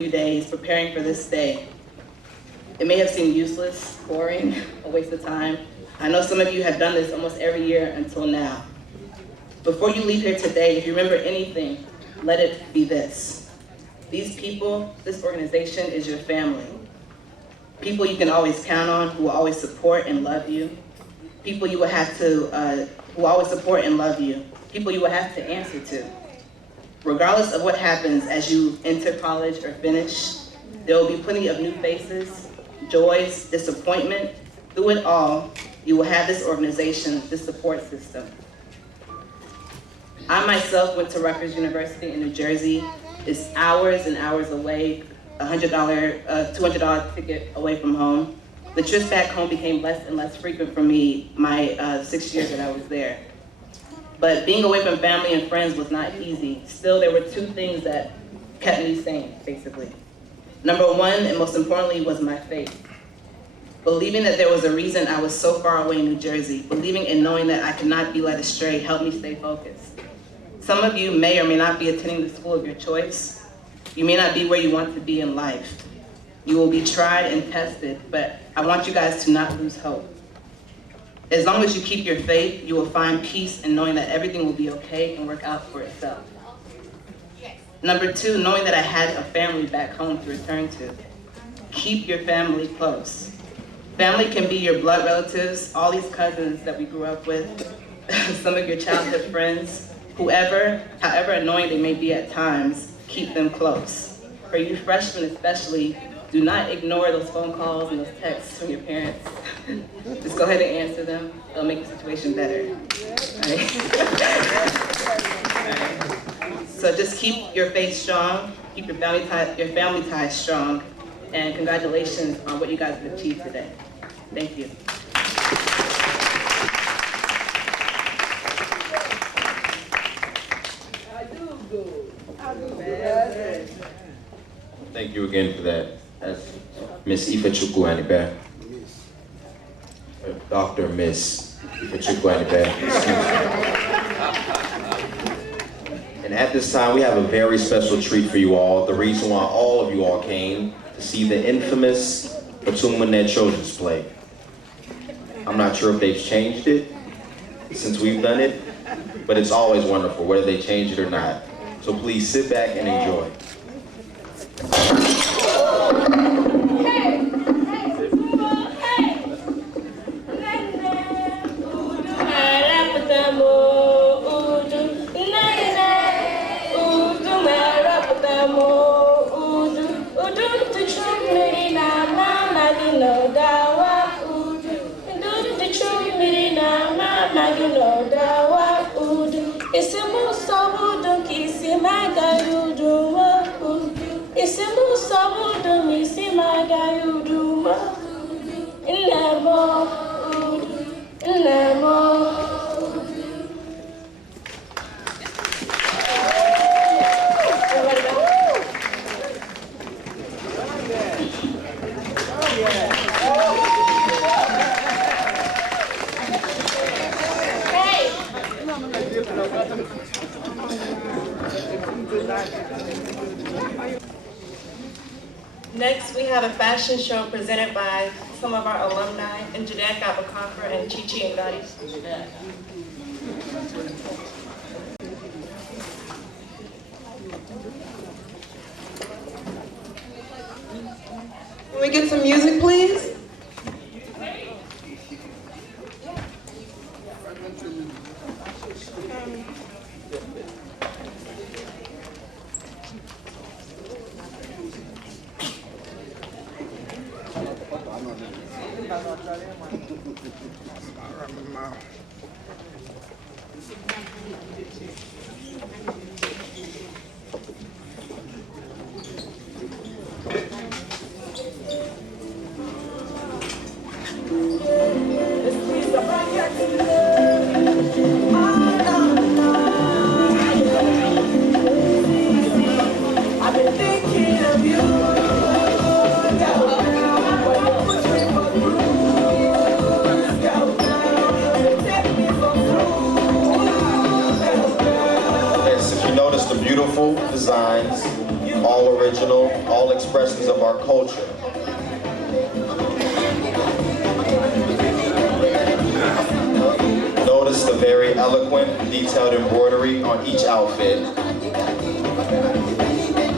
few days preparing for this day. It may have seemed useless, boring, a waste of time. I know some of you have done this almost every year until now. Before you leave here today, if you remember anything, let it be this. These people, this organization is your family. People you can always count on, who will always support and love you. People you will have to, who will always support and love you. People you will have to answer to. Regardless of what happens as you enter college or finish, there will be plenty of new faces, joys, disappointment. Through it all, you will have this organization, this support system. I myself went to Rutgers University in New Jersey. It's hours and hours away, $200 ticket away from home. The trips back home became less and less frequent for me my 6 years that I was there. But being away from family and friends was not easy. Still, there were two things that kept me sane, basically. Number one, and most importantly, was my faith. Believing that there was a reason I was so far away in New Jersey, believing and knowing that I could not be led astray helped me stay focused. Some of you may or may not be attending the school of your choice. You may not be where you want to be in life. You will be tried and tested, but I want you guys to not lose hope. As long as you keep your faith, you will find peace in knowing that everything will be okay and work out for itself. Number two, knowing that I had a family back home to return to. Keep your family close. Family can be your blood relatives, all these cousins that we grew up with, some of your childhood friends, whoever, however annoying they may be at times, keep them close. For you freshmen especially, do not ignore those phone calls and those texts from your parents. Just go ahead and answer them. It'll make the situation better. Right? So just keep your faith strong, keep your family ties strong, and congratulations on what you guys have achieved today. Thank you. Thank you again for that. That's Miss Ifechukwu Anibe. Dr. Miss Ifechukwu Anibe. And at this time, we have a very special treat for you all. The reason why all of you all came to see the infamous Umunne Children's Play. I'm not sure if they've changed it since we've done it, but it's always wonderful, whether they change it or not. So please sit back and enjoy. Next, we have a fashion show presented by some of our alumni, Njedek Abakafra and Chichi Ngadi. Can we get some music, please? expressions of our culture. Notice the very eloquent, detailed embroidery on each outfit.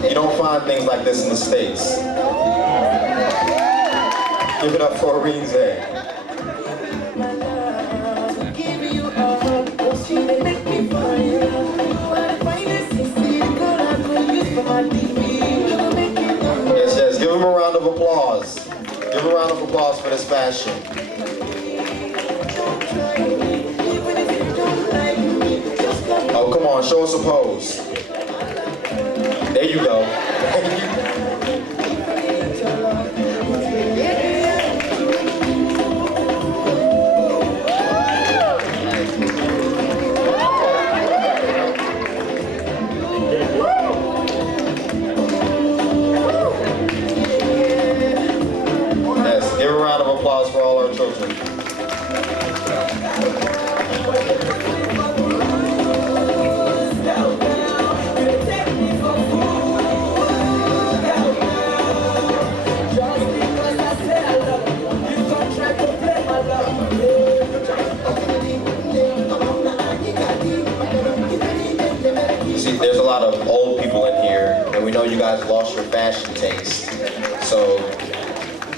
You don't find things like this in the States. Give it up for Rites. Yes, yes, give him a round of applause. Give him a round of applause for this fashion. Oh, come on, show us a pose. There you go. Yes, give a round of applause for all our children. See, there's a lot of old people in here, and we know you guys lost your fashion taste. So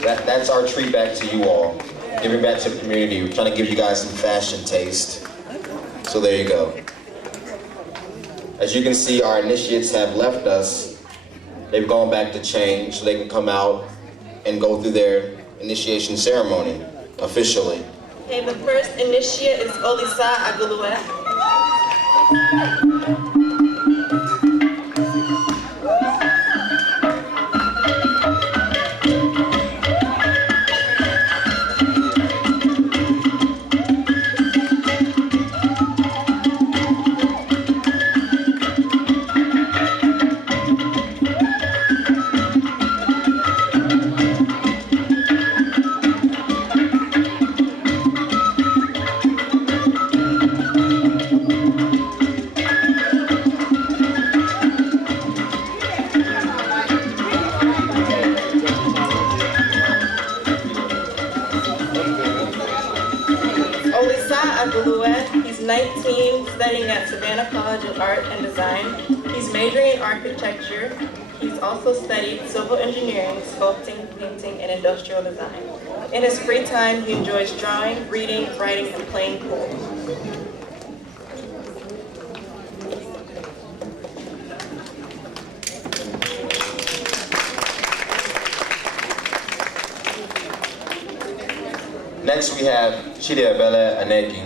that's our treat back to you all. Giving back to the community. We're trying to give you guys some fashion taste. So there you go. As you can see, our initiates have left us. They've gone back to change so they can come out and go through their initiation ceremony officially. Okay, the first initiate is Olisa Agulue. He's 19, studying at Savannah College of Art and Design. He's majoring in architecture. He's also studied civil engineering, sculpting, painting, and industrial design. In his free time, he enjoys drawing, reading, writing, and playing pool. Next we have Chidebele Anegi.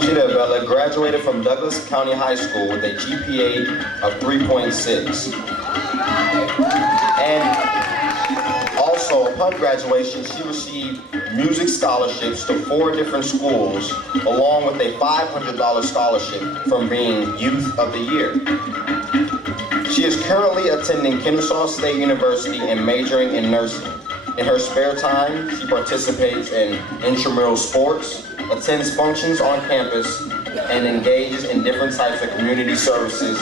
Chidebele graduated from Douglas County High School with a GPA of 3.6. And also, upon graduation, she received music scholarships to 4 different schools, along with a $500 scholarship from being Youth of the Year. She is currently attending Kennesaw State University and majoring in nursing. In her spare time, she participates in intramural sports, attends functions on campus, and engages in different types of community services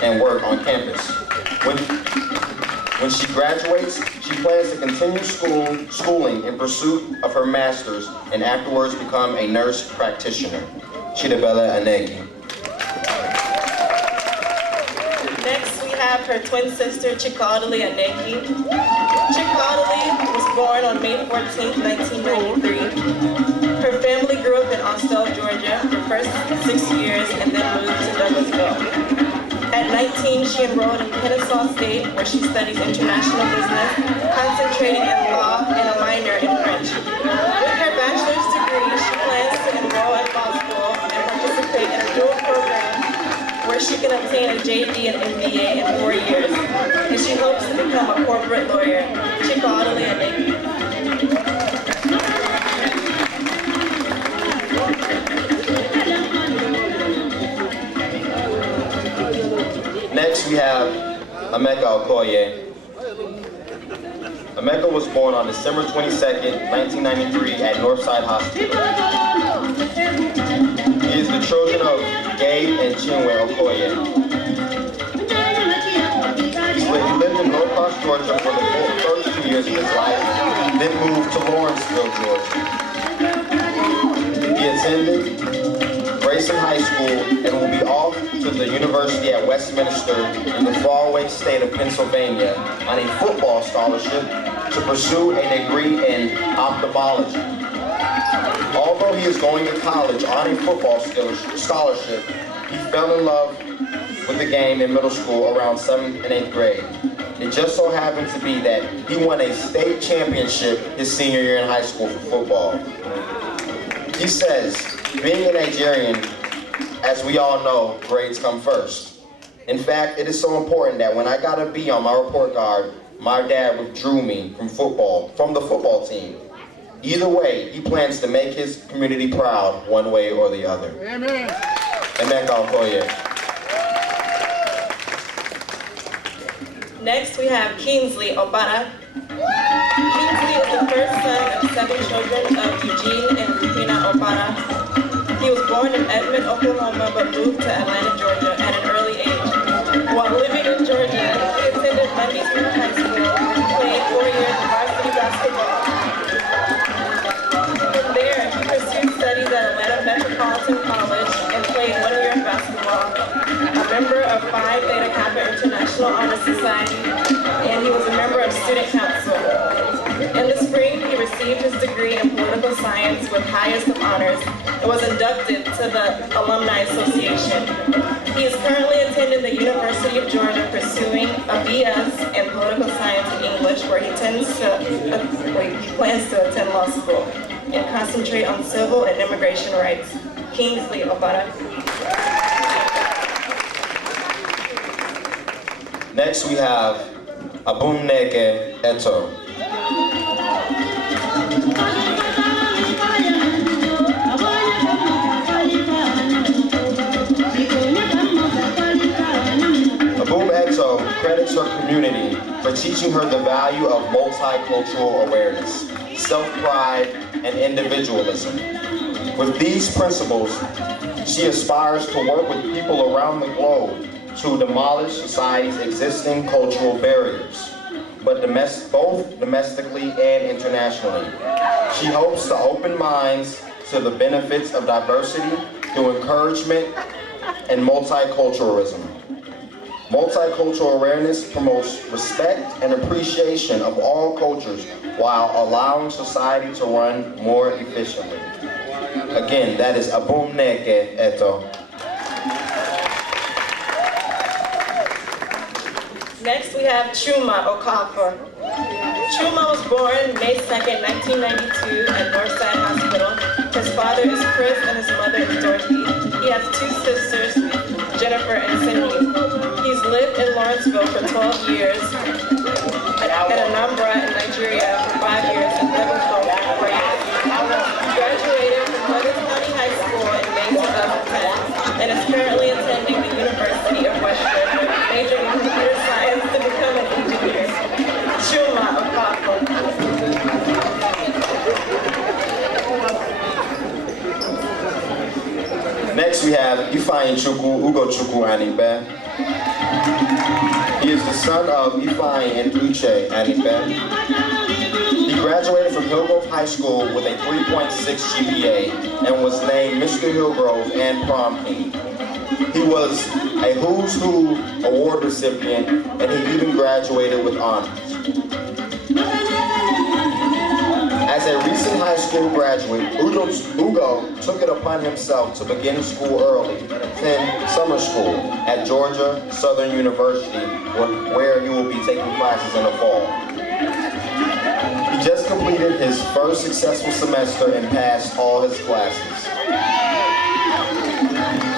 and work on campus. When she graduates, she plans to continue schooling in pursuit of her master's and afterwards become a nurse practitioner. Chidebele Anegi. Next, we have her twin sister, Chikadali Anegi. Chikadali was born on May 14, 1993. Her family grew up in Austell, Georgia for the first 6 years and then moved to Douglasville. At 19, she enrolled in Kennesaw State, where she studies international business, concentrating in law and a minor in French. With her bachelor's degree, she plans to enroll at law school and participate in a dual program where she can obtain a JD and MBA in 4 years, and she hopes to become a corporate lawyer. Chikadali Anegi. Next we have Emeka Okoye. Emeka was born on December 22nd, 1993 at Northside Hospital. He is the children of Gabe and Chinwe Okoye. He lived in Norcross, Georgia for the first 2 years of his life, then moved to Lawrenceville, Georgia. He attended Grayson High School and will be off to the university at Westminster in the faraway state of Pennsylvania on a football scholarship to pursue a degree in ophthalmology. Although he is going to college on a football scholarship, he fell in love with the game in middle school around 7th and 8th grade. It just so happened to be that he won a state championship his senior year in high school for football. He says, being a Nigerian, as we all know, grades come first. In fact, it is so important that when I got a B on my report card, my dad withdrew me from the football team. Either way, he plans to make his community proud one way or the other. Amen. Amen, Okoye. Next, we have Kingsley Obara. Kingsley is the first son of 7 children of Eugene and Rufina Obara. He was born in Edmond, Oklahoma, but moved to Atlanta, Georgia at an early age. While living in Georgia, he attended Lundy Senior High School, playing 4 years of varsity basketball. From there, he pursued studies at Atlanta Metropolitan College and played 1 year of basketball. A member of Phi Beta Kappa International Honor Society, and he was a member of Student Council. In the spring, he received his degree in political science with highest of honors and was inducted to the Alumni Association. He is currently attending the University of Georgia pursuing a BS in political science and English, where he plans to attend law school and concentrate on civil and immigration rights. Kingsley Obara. Next we have Umunne Eto. Umunne Eto credits her community for teaching her the value of multicultural awareness, self-pride, and individualism. With these principles, she aspires to work with people around the globe to demolish society's existing cultural barriers, but both domestically and internationally. She hopes to open minds to the benefits of diversity through encouragement and multiculturalism. Multicultural awareness promotes respect and appreciation of all cultures while allowing society to run more efficiently. Again, that is Umunne Eto. Next, we have Chuma Okafor. Chuma was born May 2nd, 1992 at Northside Hospital. His father is Chris and his mother is Dorothy. He has 2 sisters, Jennifer and Cindy. He's lived in Lawrenceville for 12 years, at Anambra in Nigeria for 5 years, and Liverpool for 4 years. He graduated from Douglas County High School in May 2010 and is currently attending the University of West Georgia, majoring in computer science to become an engineer. Chuma Okafor. Next we have Ifeanyi Ugochukwu Anibe. He is the son of Ifeanyi and Uche Anibe. He graduated from Hillgrove High School with a 3.6 GPA and was named Mr. Hillgrove and Prom King. He was a Who's Who award recipient, and he even graduated with honors. As a recent high school graduate, Ugo took it upon himself to begin school early and attend summer school at Georgia Southern University, where he will be taking classes in the fall. He just completed his first successful semester and passed all his classes.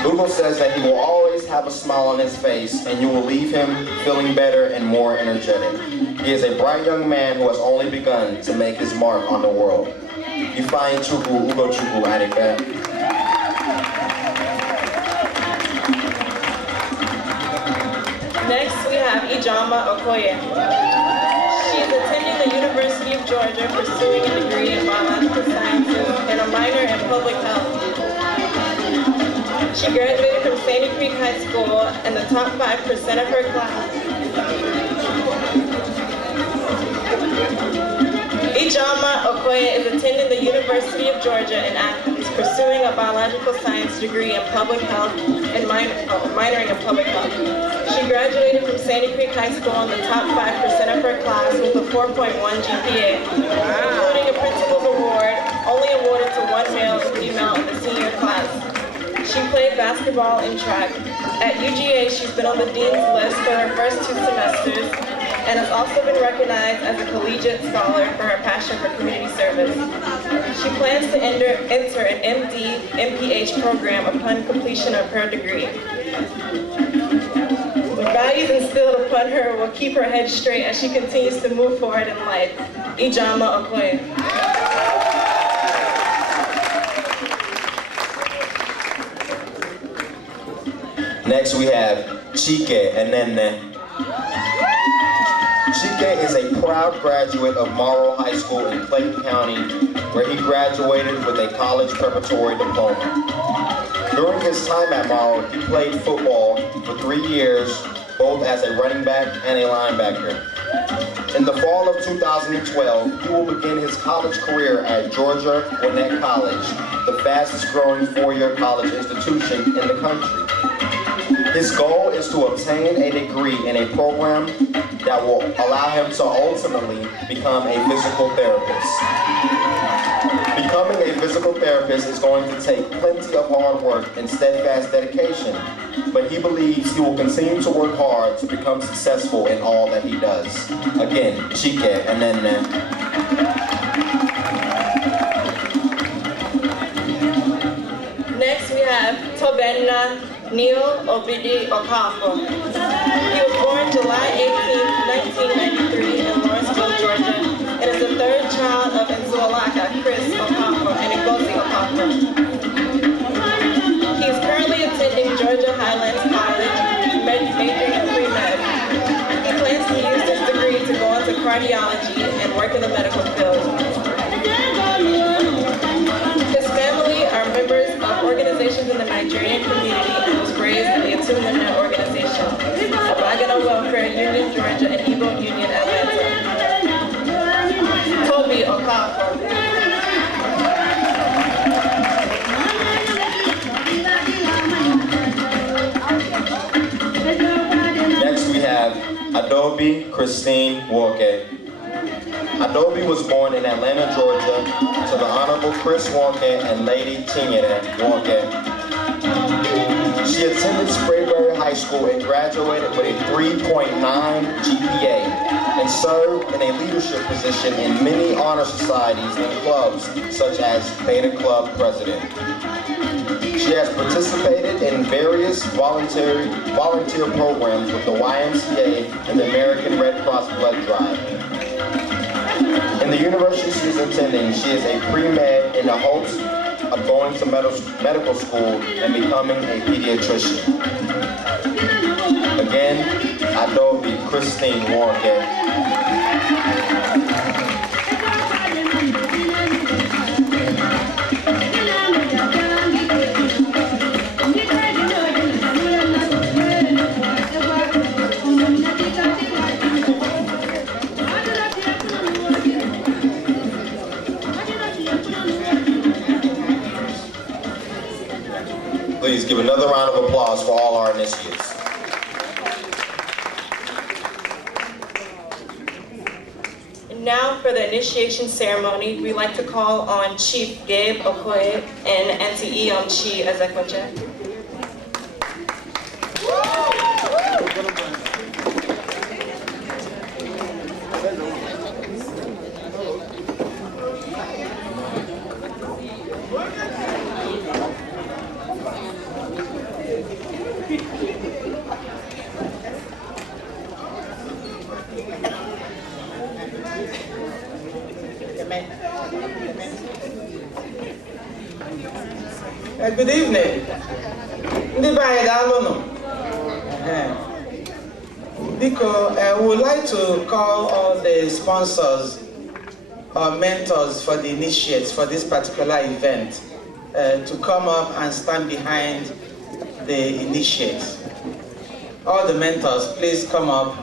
Ugo says that he will always have a smile on his face, and you will leave him feeling better and more energetic. He is a bright young man who has only begun to make his mark on the world. Ifeanyi Ugochukwu Anibe. Next, we have Ijoma Okoye. She is attending the University of Georgia pursuing a degree in biological sciences and a minor in public health. She graduated from Sandy Creek High School in the top 5% of her class. Ijoma Okoye is attending the University of Georgia in Athens, pursuing a biological science degree in public health and minoring in public health. She graduated from Sandy Creek High School in the top 5% of her class with a 4.1 GPA, including a principal's award, only awarded to one male and female in the senior class. She played basketball and track. At UGA, she's been on the Dean's List for her first 2 semesters and has also been recognized as a collegiate scholar for her passion for community service. She plans to enter an MD, MPH program upon completion of her degree. The values instilled upon her will keep her head straight as she continues to move forward in life. Ijoma Okoye. Next we have Chike Enene. Chike is a proud graduate of Morrow High School in Clayton County, where he graduated with a college preparatory diploma. During his time at Morrow, he played football for 3 years, both as a running back and a linebacker. In the fall of 2012, he will begin his college career at Georgia Gwinnett College, the fastest growing 4-year college institution in the country. His goal is to obtain a degree in a program that will allow him to ultimately become a physical therapist. Becoming a physical therapist is going to take plenty of hard work and steadfast dedication, but he believes he will continue to work hard to become successful in all that he does. Again, Chike Enene. Next we have Tobenna Neil Obidi Okafor. He was born July 18, 1993 in Lawrenceville, Georgia, and is the 3rd child of Nzualaka Chris Okafor and Ngozi Okafor. He is currently attending Georgia Highlands College, majoring in pre-med. He plans to use this degree to go into cardiology and work in the medical field. His family are members of organizations in the Nigerian community and was raised in the Umunne organization, Abagana Welfare Union Georgia and Igbo Union Atlanta. Toby Okafor. Next we have Adobe Christine Walke. Adobe was born in Atlanta, Georgia, to the Honorable Chris Walke and Lady Tinyere Walke. She attended Sprayberry High School and graduated with a 3.9 GPA and served in a leadership position in many honor societies and clubs, such as Beta Club President. She has participated in various volunteer programs with the YMCA and the American Red Cross Blood Drive. In the university she is attending, she is a pre-med in the hopes of going to medical school and becoming a pediatrician. Again, Adobe Christine Walke. Please give another round of applause for all our initiates. Now for the initiation ceremony, we'd like to call on Chief Gabe Okoye and Auntie Eon Chi Ezekwache. Good evening. We would like to call all the sponsors or mentors for the initiates for this particular event to come up and stand behind the initiates. All the mentors, please come up.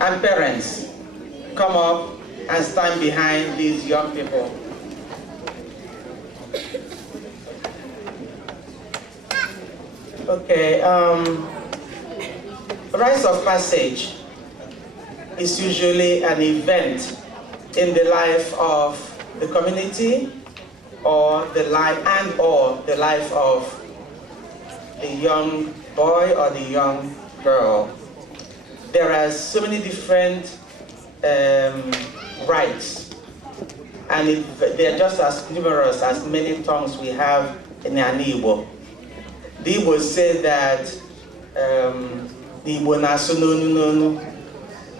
And parents, come up and stand behind these young people. Okay, Rites of Passage is usually an event in the life of the community or the life of the young boy or the young girl. There are so many different rites, and they're just as numerous as many tongues we have in an Igbo. The Igbo say that Igbo na sununu.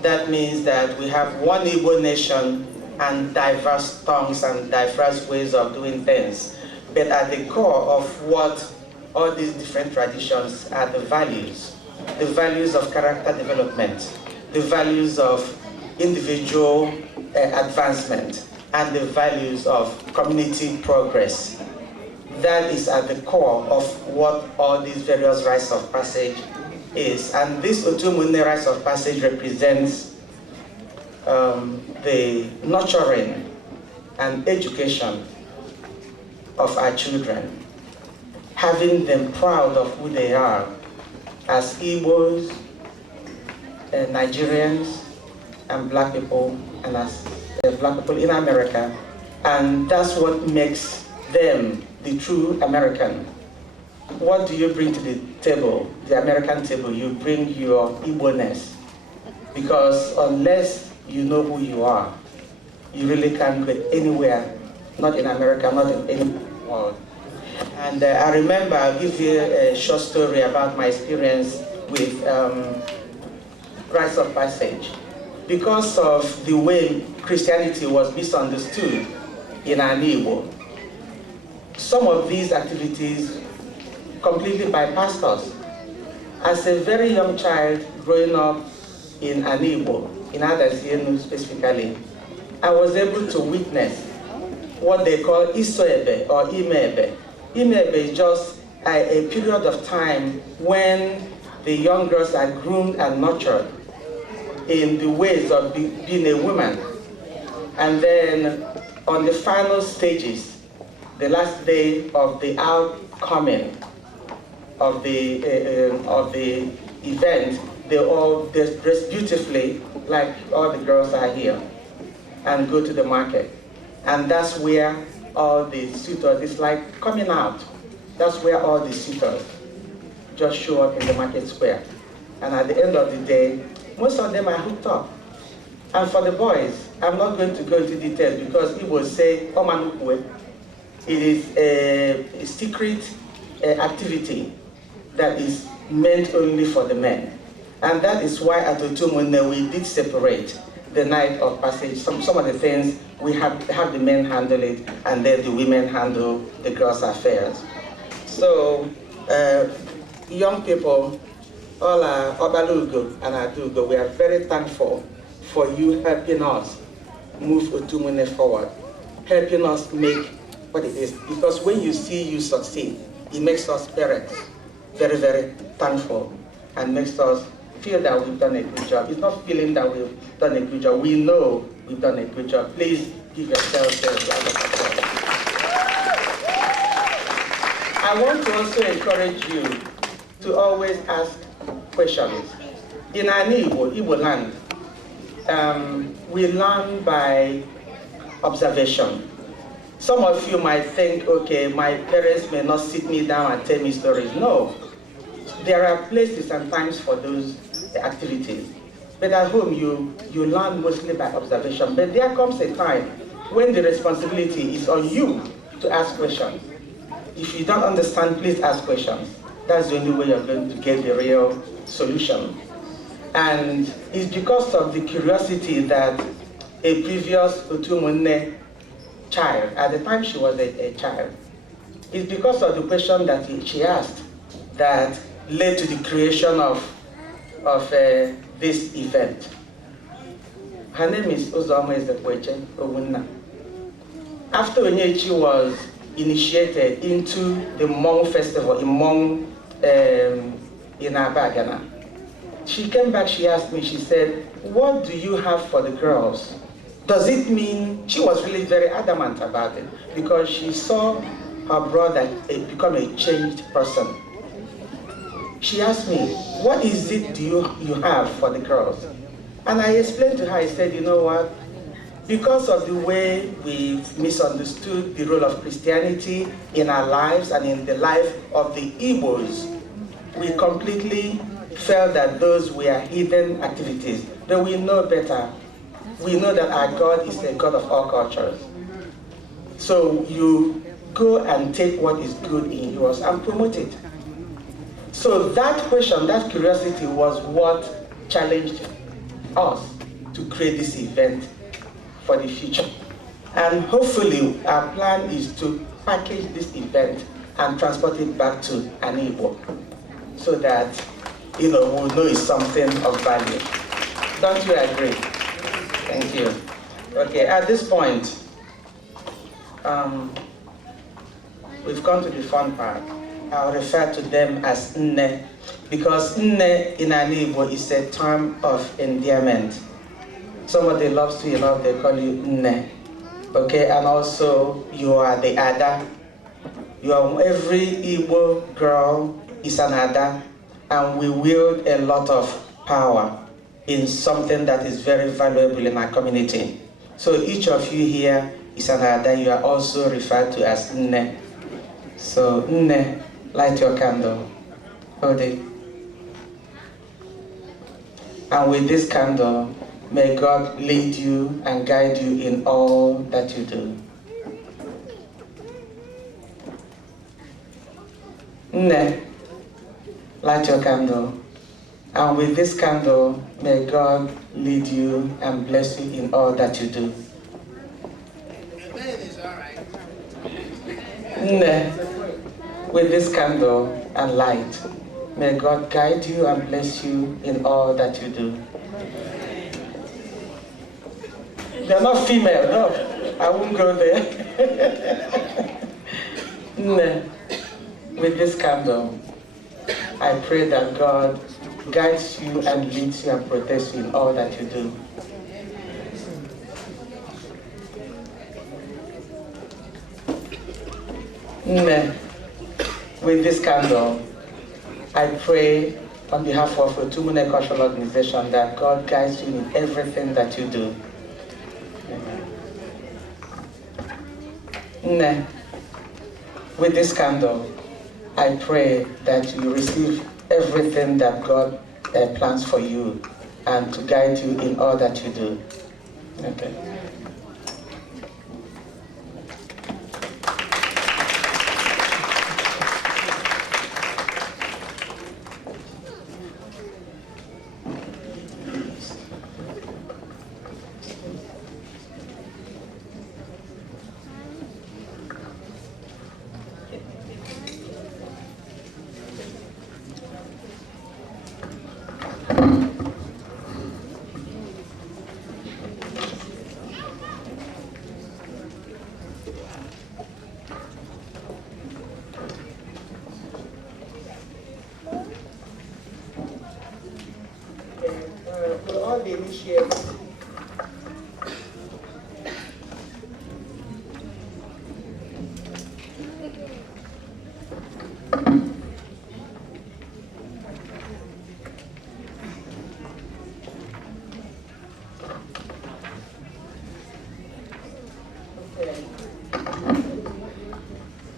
That means that we have one Igbo nation and diverse tongues and diverse ways of doing things. But at the core of what all these different traditions are the values of character development, the values of individual advancement, and the values of community progress. That is at the core of what all these various rites of passage is. And this Umunne rites of passage represents the nurturing and education of our children, having them proud of who they are as Igbos, Nigerians, and black people, and as black people in America. And that's what makes them the true American. What do you bring to the table, the American table? You bring your Igbo-ness. Because unless you know who you are, you really can't get anywhere, not in America, not in any world. And I remember, I'll give you a short story about my experience with Rites of Passage. Because of the way Christianity was misunderstood in an Igbo, some of these activities completely by pastors. As a very young child growing up in an Igbo, in Adasienu specifically, I was able to witness what they call Isoebe or Imebe. Imebe is just a period of time when the young girls are groomed and nurtured in the ways of being a woman. And then on the final stages, the last day of the outcoming of the event, they all dress beautifully, like all the girls are here, and go to the market. And that's where all the suitors, it's like coming out. That's where all the suitors just show up in the market square. And at the end of the day, most of them are hooked up. And for the boys, I'm not going to go into details because it will say, Omanukwe. It is a secret activity that is meant only for the men. And that is why at Umunne we did separate the night of passage. Some of the things we have the men handle it, and then the women handle the girls' affairs. So, young people, all our Obalugo and Adugo, we are very thankful for you helping us move Umunne forward, helping us make what it is. Because when you see you succeed, it makes us parents very, very thankful and makes us feel that we've done a good job. It's not feeling that we've done a good job. We know we've done a good job. Please give yourselves a round of applause. I want to also encourage you to always ask questions. In our Igbo land, we learn by observation. Some of you might think, okay, my parents may not sit me down and tell me stories. No, there are places and times for those activities. But at home, you learn mostly by observation. But there comes a time when the responsibility is on you to ask questions. If you don't understand, please ask questions. That's the only way you're going to get the real solution. And it's because of the curiosity that a previous Umunne child, at the time she was a child, it's because of the question that she asked that led to the creation of this event. Her name is Uzoma Ezekweche Umunne. After Onyechi was initiated into the Hmong festival, Hmong in Abagana. She came back, she asked me, she said, what do you have for the girls? Does it mean, she was really very adamant about it because she saw her brother become a changed person. She asked me, what is it you have for the girls? And I explained to her, I said, you know what? Because of the way we've misunderstood the role of Christianity in our lives and in the life of the Igbos, we completely felt that those were hidden activities. But we know better. We know that our God is a God of all cultures. So you go and take what is good in yours and promote it. So that question, that curiosity was what challenged us to create this event for the future. And hopefully our plan is to package this event and transport it back to an Igbo so that we'll know it's something of value. Don't you agree? Thank you. Okay, at this point, we've come to the fun part. I'll refer to them as Nne, because Nne in an Igbo is a term of endearment. Somebody loves you enough, they call you Nne. Okay, and also you are the Ada. Every Igbo girl is an Ada, and we wield a lot of power in something that is very valuable in our community. So each of you here is an Ada, you are also referred to as Nne. So Nne, light your candle, hold it. And with this candle, may God lead you and guide you in all that you do. Nne, light your candle. And with this candle, may God lead you and bless you in all that you do. Nne, with this candle and light, may God guide you and bless you in all that you do. They're not female, no. I won't go there. Nne, with this candle, I pray that God guides you and leads you and protects you in all that you do. Nne, with this candle, I pray on behalf of the Umunne Cultural Organization that God guides you in everything that you do. Nne, with this candle, I pray that you receive everything that God plans for you and to guide you in all that you do. Okay. Will all the initiates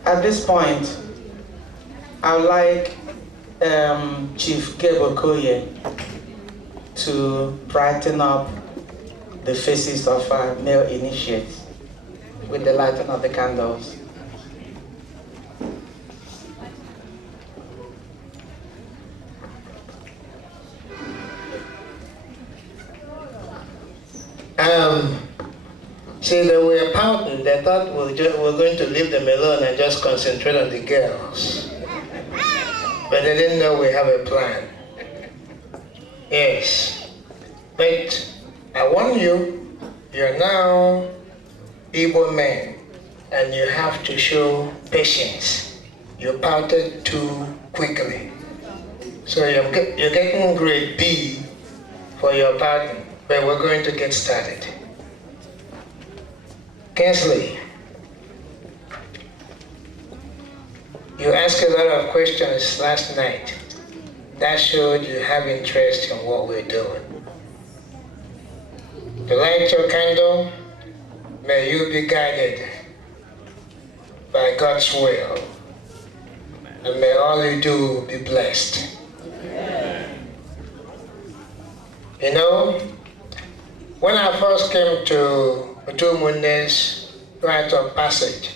At this point, I would like Chief Gebo Koye to brighten up the faces of our male initiates with the lighting of the candles. See, they were pouting. They thought we're going to leave them alone and just concentrate on the girls. But they didn't know we have a plan. Yes. But I warn you, you're now Igbo men, and you have to show patience. You pouted too quickly. So you're getting grade B for your pardon, but we're going to get started. Kinsley, you asked a lot of questions last night. That showed you have interest in what we're doing. To light your candle, may you be guided by God's will, and may all you do be blessed. You know, when I first came to Umunne's rite of passage,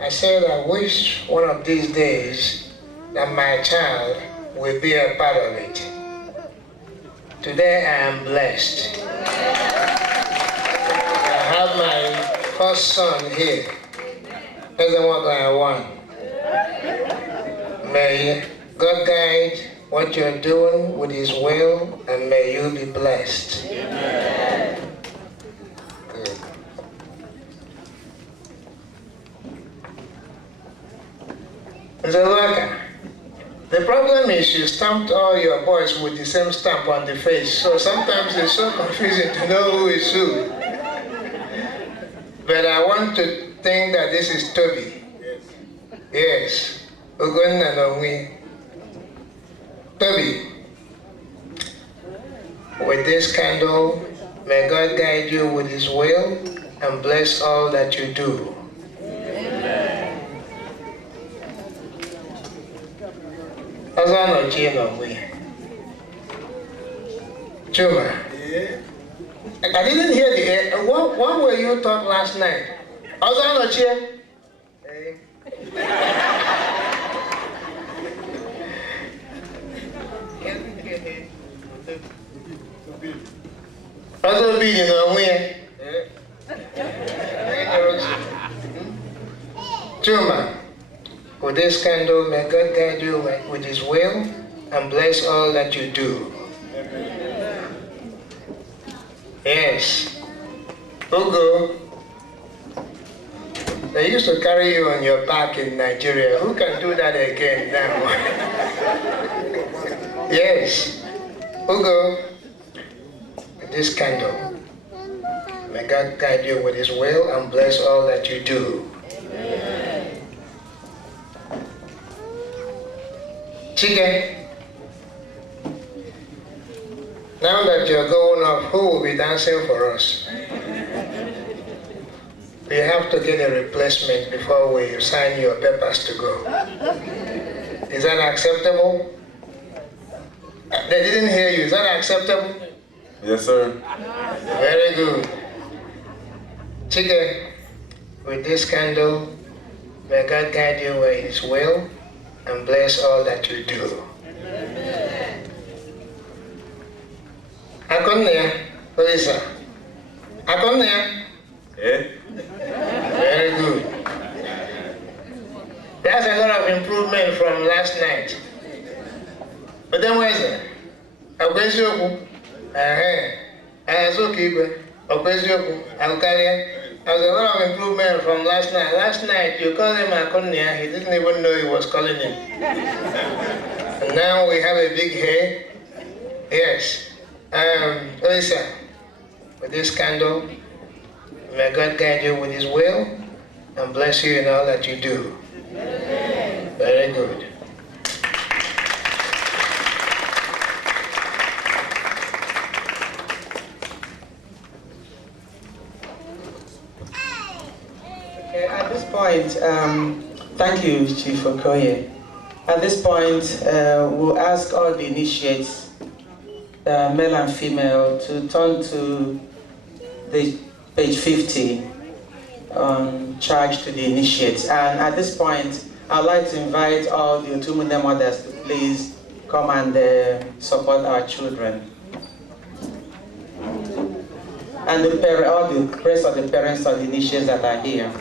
I said I wish one of these days that my child will be a part of it. Today I am blessed. I have my first son here. Doesn't work like I want. May God guide what you're doing with His will, and may you be blessed. Amen. Good. Zelaka, the problem is you stamped all your boys with the same stamp on the face, so sometimes it's so confusing to know who is who. But I want to think that this is Toby. Yes. Umunne and Umunne. Toby, with this candle, may God guide you with His will and bless all that you do. Chuma, I didn't hear the what were you taught last night? Also be in Umunne. Chuma, with this candle, may God guide you with His will and bless all that you do. Yes. Ugo, they used to carry you on your back in Nigeria. Who can do that again now? Yes. Ugo, with this candle, may God guide you with His will and bless all that you do. Amen. Chike, now that you're going off, who will be dancing for us? We have to get a replacement before we sign your papers to go. Is that acceptable? They didn't hear you. Is that acceptable? Yes, sir. Very good. Chike, with this candle, may God guide you with His will and bless all that you do. Akonne, Lisa. Akonne. Eh? Very good. That's a lot of improvement from last night. But then where is it? There's a lot of improvement from last night. Last night you called him Akonne, he didn't even know he was calling him. And now we have a big head. Yes. Lisa, with this candle, may God guide you with His will and bless you in all that you do. Very good. Okay, at this point, thank you, Chief Okoye. At this point, we'll ask all the initiates, male and female, to turn to the page 50 on charge to the initiates. And at this point, I'd like to invite all the Umunne mothers to please come and support our children. And all the rest of the parents of the initiates that are here.